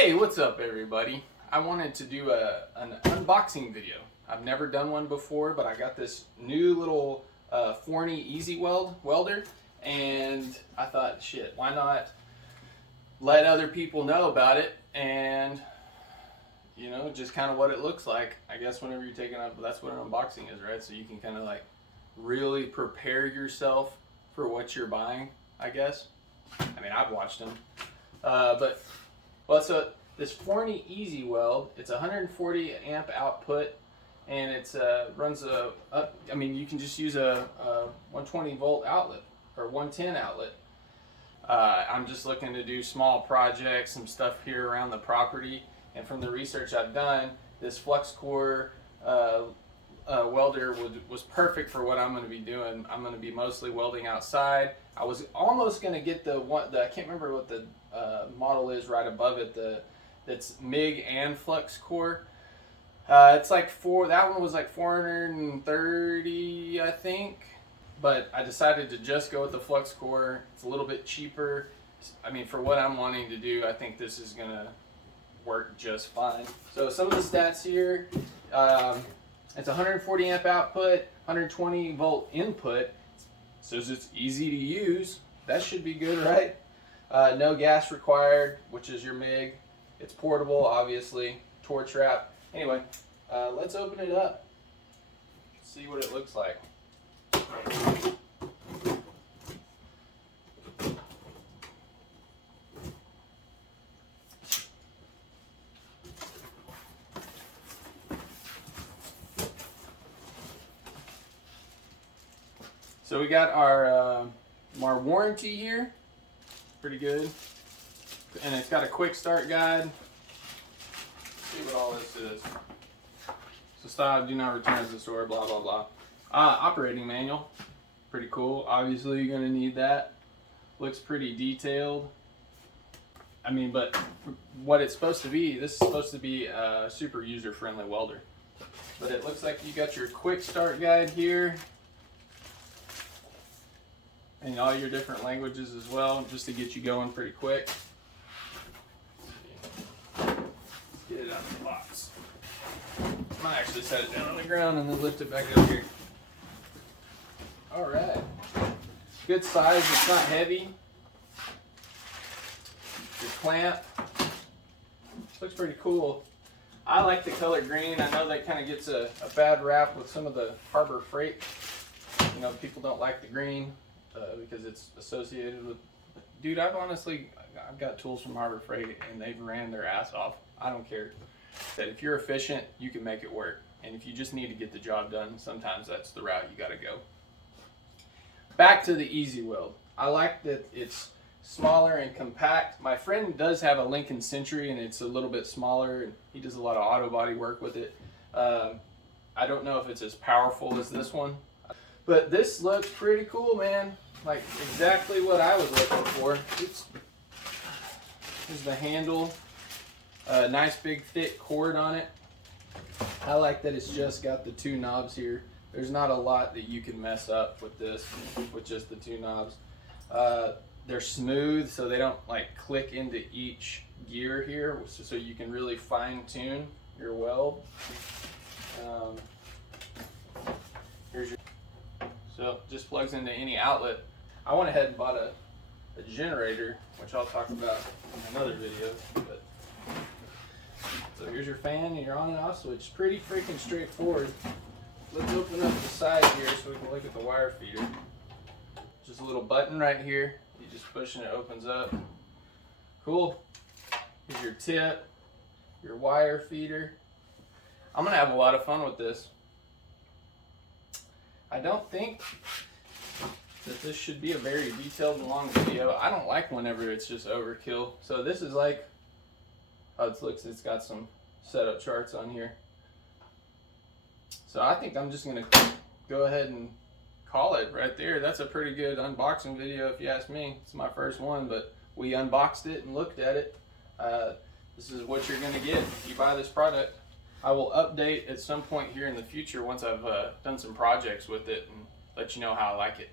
Hey, what's up everybody? I wanted to do an unboxing video. I've never done one before, but I got this new little Forney Easyweld welder, and I thought, shit, why not let other people know about it and, you know, just kind of what it looks like. I guess whenever you're taking up, that's what an unboxing is, right? So you can kind of like really prepare yourself for what you're buying, I guess. I mean, I've watched them. So this Forney Easyweld, it's 140 amp output, and it's runs I mean, you can just use a 120 volt outlet or 110 outlet. I'm just looking to do small projects, some stuff here around the property, and from the research I've done, this fluxcore welder was perfect for what I'm going to be doing. I'm going to be mostly welding outside. I was almost going to get the I can't remember what the model is right above it, that's MIG and fluxcore. It's like that one was like 430, I think, but I decided to just go with the fluxcore. It's a little bit cheaper. I mean, for what I'm wanting to do, I think this is gonna work just fine. So some of the stats here, it's 140 amp output, 120 volt input. It says it's easy to use. That should be good, right? No gas required, which is your MIG. It's portable, obviously, torch wrap. Anyway, let's open it up, see what it looks like. So we got our warranty here, pretty good, and it's got a quick start guide. Let's see what all this is. So stop, do not return to the store, blah blah blah. Operating manual, pretty cool. Obviously you're gonna need that. Looks pretty detailed. I mean, but what it's supposed to be, this is supposed to be a super user-friendly welder. But it looks like you got your quick start guide here, and all your different languages as well, just to get you going pretty quick. Let's get it out of the box. I might actually set it down on the ground and then lift it back up here. Alright. Good size, it's not heavy. Your clamp. Looks pretty cool. I like the color green. I know that kind of gets a bad rap with some of the Harbor Freight. You know, people don't like the green because it's associated with... Dude, I've got tools from Harbor Freight and they've ran their ass off. I don't care. That if you're efficient, you can make it work. And if you just need to get the job done, sometimes that's the route you got to go. Back to the Easyweld. I like that it's smaller and compact. My friend does have a Lincoln Century and it's a little bit smaller, and he does a lot of auto body work with it. I don't know if it's as powerful as this one, but this looks pretty cool, man. Like exactly what I was looking for. Oops. Here's the handle. Nice big thick cord on it. I like that it's just got the two knobs here. There's not a lot that you can mess up with this, with just the two knobs. They're smooth, so they don't like click into each gear here, so you can really fine tune your weld. So it just plugs into any outlet. I went ahead and bought a generator, which I'll talk about in another video. But so here's your fan and your on and off switch. Pretty freaking straightforward. Let's open up the side here so we can look at the wire feeder. Just a little button right here. You just push and it opens up. Cool. Here's your tip, your wire feeder. I'm gonna have a lot of fun with this. I don't think that this should be a very detailed and long video. I don't like whenever it's just overkill. So this is like, it's got some setup charts on here. So I think I'm just gonna go ahead and call it right there. That's a pretty good unboxing video if you ask me. It's my first one, but we unboxed it and looked at it. This is what you're gonna get if you buy this product. I will update at some point here in the future once I've done some projects with it and let you know how I like it.